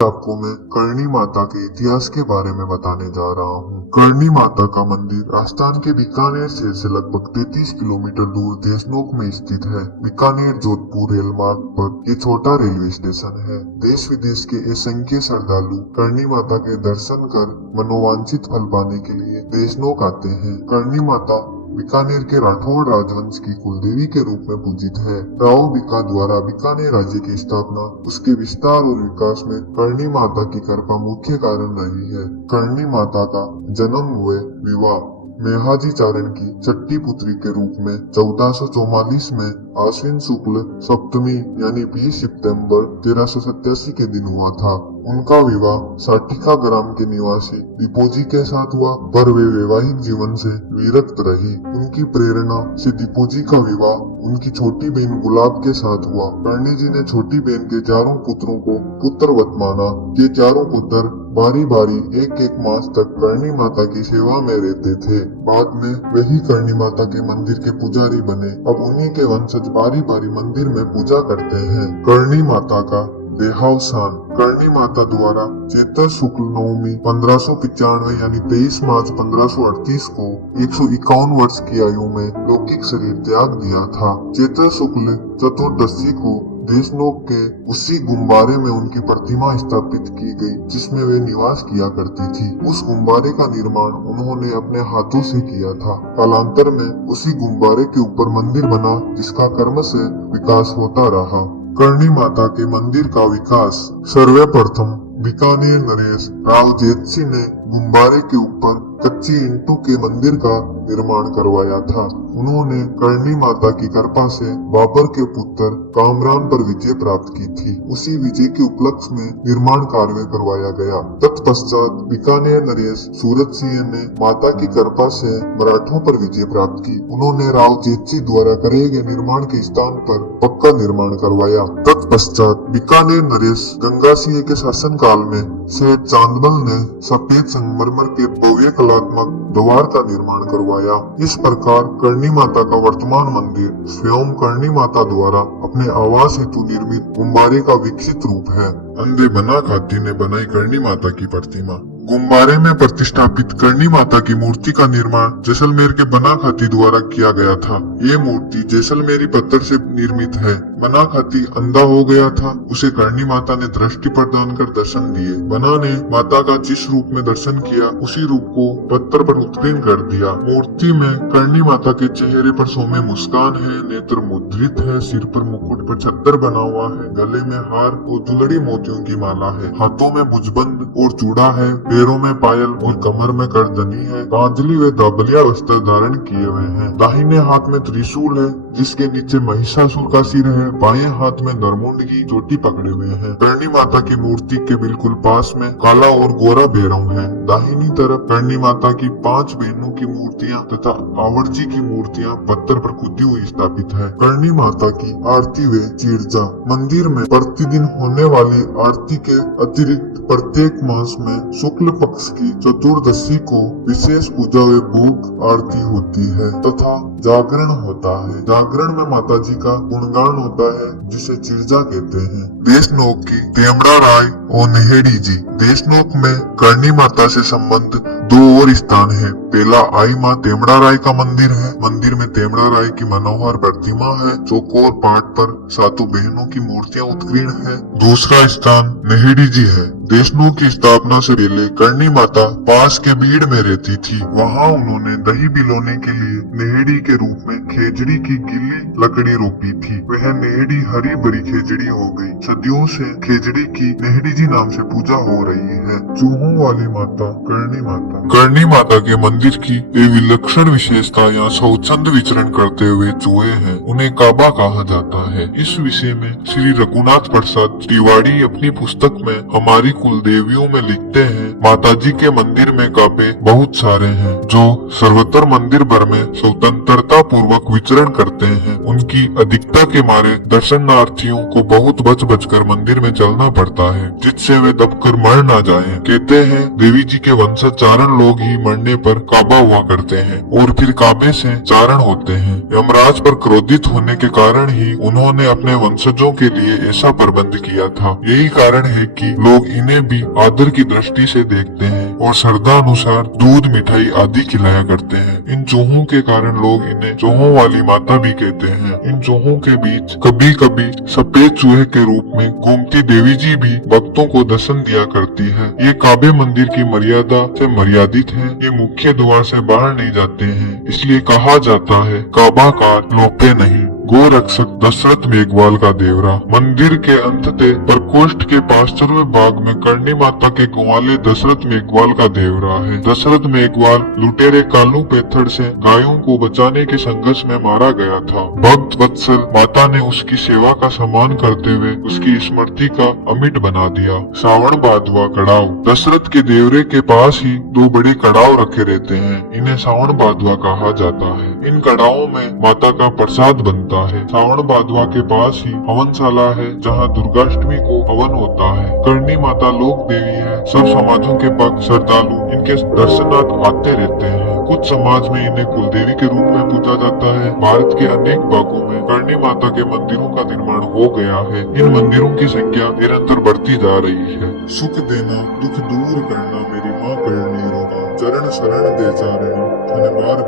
आपको मैं करणी माता के इतिहास के बारे में बताने जा रहा हूँ। करणी माता का मंदिर राजस्थान के बीकानेर शहर से लगभग 33 किलोमीटर दूर देशनोक में स्थित है। बीकानेर जोधपुर रेल मार्ग पर ये छोटा रेलवे स्टेशन है। देश विदेश के असंख्य श्रद्धालु करणी माता के दर्शन कर मनोवांछित फल पाने के लिए देशनोक आते हैं। करणी माता बीकानेर के राठौड़ राजवंश की कुलदेवी के रूप में पूजित है। राव बीका द्वारा बीकानेर राज्य की स्थापना, उसके विस्तार और विकास में करणी माता की कृपा मुख्य कारण रही है। करणी माता का जन्म हुए विवाह मेहाजी चारण की छठी पुत्री के रूप में 1444 में आश्विन शुक्ल सप्तमी यानी 20 सितंबर 1387 के दिन हुआ था। उनका विवाह साटिका ग्राम के निवासी दीपोजी के साथ हुआ, पर वे वैवाहिक जीवन से विरक्त रही। उनकी प्रेरणा से दीपोजी का विवाह उनकी छोटी बहन गुलाब के साथ हुआ। करणी जी ने छोटी बहन के चारों पुत्रों को पुत्रवत माना। ये चारों पुत्र बारी बारी एक मास तक करणी माता की सेवा में रहते थे। बाद में वही करणी माता के मंदिर के पुजारी बने। अब उन्हीं के वंशज बारी बारी मंदिर में पूजा करते हैं। करणी माता का देहावसान। करणी माता द्वारा चैत्र शुक्ल नवमी 1595 यानी 23 मार्च 1538 को 151 वर्ष की आयु में लौकिक शरीर त्याग दिया था। चैत्र शुक्ल चतुर्दशी को देशनोक के उसी गुम्बारे में उनकी प्रतिमा स्थापित की गई, जिसमें वे निवास किया करती थी। उस गुम्बारे का निर्माण उन्होंने अपने हाथों से किया था। कालांतर में उसी गुम्बारे के ऊपर मंदिर बना, जिसका कर्म से विकास होता रहा। करणी माता के मंदिर का विकास सर्वप्रथम बीकानेर नरेश राव जेतसी ने गुम्बारे के ऊपर कच्ची ईंटों के मंदिर का निर्माण करवाया था। उन्होंने करणी माता की कृपा से बाबर के पुत्र कामरान पर विजय प्राप्त की थी। उसी विजय के उपलक्ष्य में निर्माण कार्य करवाया गया। तत्पश्चात बीकानेर नरेश सूरत सिंह ने माता की कृपा से मराठों पर विजय प्राप्त की। उन्होंने राव जेतसी द्वारा करे गए निर्माण के स्थान पर पक्का निर्माण करवाया। तत्पश्चात बीकानेर नरेश गंगा सिंह के शासन काल में सेठ चांदमल ने सफेद संगमरमर के भव्य कलात्मक द्वार का निर्माण करवाया। इस प्रकार करणी माता का वर्तमान मंदिर स्वयं करणी माता द्वारा अपने आवास हेतु निर्मित गुम्बारे का विकसित रूप है। अंधे बना खाती ने बनाई करणी माता की प्रतिमा। गुम्बारे में प्रतिष्ठापित करणी माता की मूर्ति का निर्माण जैसलमेर के बना खाती द्वारा किया गया था। ये मूर्ति जैसलमेरी पत्थर से निर्मित है। बना खाती अंधा हो गया था, उसे करणी माता ने दृष्टि प्रदान कर दर्शन दिए। बना ने माता का जिस रूप में दर्शन किया, उसी रूप को पत्थर पर उत्कीर्ण कर दिया। मूर्ति में करणी माता के चेहरे पर सौम्य मुस्कान है, नेत्र मुद्रित है, सिर पर मुकुट पर छत्र बना हुआ है, गले में हार और दुलड़ी मोतियों की माला है, हाथों में भुजबंद और चूड़ा है, पैरों में पायल और कमर में करदनी है, कांजलि व दाबलिया वस्त्र धारण किए हुए हैं। दाहिने हाथ में त्रिशूल है, जिसके नीचे महिषासुर का सिर है। बाएं हाथ में नरमुंड की चोटी पकड़े हुए हैं। करणी माता की मूर्ति के बिल्कुल पास में काला और गोरा भैरव है। दाहिनी तरफ करणी माता की 5 बहनों की मूर्तियां तथा आवर्ची की मूर्तियां पत्थर पर खुदी हुई स्थापित है। करणी माता की आरती व चीरजा। मंदिर में प्रतिदिन होने वाली आरती के अतिरिक्त प्रत्येक मास में शुक्ल पक्ष की चतुर्दशी को विशेष पूजा व भोग आरती होती है तथा जागरण होता है। जागरण में माता जी का गुणगान होता है, जिसे चीरजा कहते हैं। देशनोक की तेमड़ा राय और नेहेड़ी जी। देशनोक में करणी माता से संबंध 2 और स्थान है। पहला आई माँ तेमड़ा राय का मंदिर है। मंदिर में तेमड़ा राय की मनोहर प्रतिमा है। चौकोर पाट पर 7 बहनों की मूर्तियां उत्कीर्ण है। दूसरा स्थान नेहेड़ी जी है। देशनोक की स्थापना से पहले करणी माता पास के भीड़ में रहती थी। वहाँ उन्होंने दही बिलोने के लिए नेहेड़ी के रूप में खेजड़ी की गीली लकड़ी रोपी थी। वह नेहेड़ी हरी भरी खेजड़ी हो गई। सदियों से खेजड़ी की नेहेड़ी जी नाम से पूजा हो रही है। चूहों वाली माता करणी माता। करणी माता के मंदिर की एक विलक्षण विशेषता यहाँ स्वच्छंद विचरण करते हुए चूहे हैं। उन्हें काबा कहा जाता है। इस विषय में श्री रघुनाथ प्रसाद तिवारी अपनी पुस्तक में हमारी कुल देवियों में लिखते हैं, माताजी के मंदिर में काबे बहुत सारे हैं, जो सर्वत्र मंदिर भर में स्वतंत्रता पूर्वक विचरण करते हैं। उनकी अधिकता के मारे दर्शनार्थियों को बहुत बच बचकर मंदिर में चलना पड़ता है, जिससे वे दबकर मर न जाएं। कहते हैं देवी जी के वंशज चारण लोग ही मरने पर काबा हुआ करते हैं और फिर काबे से चारण होते हैं। यमराज पर क्रोधित होने के कारण ही उन्होंने अपने वंशजों के लिए ऐसा प्रबंध किया था। यही कारण है कि लोग इन्हें भी आदर की दृष्टि से देखते हैं और श्रद्धा अनुसार दूध मिठाई आदि खिलाया करते हैं। इन चूहों के कारण लोग इन्हें चूहों वाली माता भी कहते हैं। इन चूहों के बीच कभी कभी सफेद चूहे के रूप में घूमती देवी जी भी भक्तों को दर्शन दिया करती है। ये काबे मंदिर की मर्यादा से मर्यादित है। ये मुख्य द्वार से बाहर नहीं जाते हैं, इसलिए कहा जाता है काबा का लोपे नहीं। गोरक्षक दशरथ मेघवाल का देवरा। मंदिर के अंततः प्रकोष्ठ के 5वें भाग में करणी माता के ग्वाले दशरथ मेघवाल का देवरा है। दशरथ मेघवाल लुटेरे कालू पेथड़ से गायों को बचाने के संघर्ष में मारा गया था। भक्त वत्सल माता ने उसकी सेवा का सम्मान करते हुए उसकी स्मृति का अमिट बना दिया। सावन भादवा कड़ाव। दशरथ के देवरे के पास ही 2 बड़े कड़ाव रखे रहते हैं। इन्हें सावन भादवा कहा जाता है। इन कड़ावों में माता का प्रसाद बनता है। सावन भादवा के पास ही हवनशाला है, जहाँ दुर्गाष्टमी को हवन होता है। करणी माता लोक देवी है। सब समाजों के भक्त श्रद्धालु इनके दर्शनार्थ आते रहते हैं। कुछ समाज में इन्हें कुलदेवी के रूप में पूजा जाता है। भारत के अनेक भागों में करणी माता के मंदिरों का निर्माण हो गया है। इन मंदिरों की संख्या निरंतर बढ़ती जा रही है। सुख देना दुख दूर करना मेरी माँ करणी रोना, चरण शरण दे चारणी,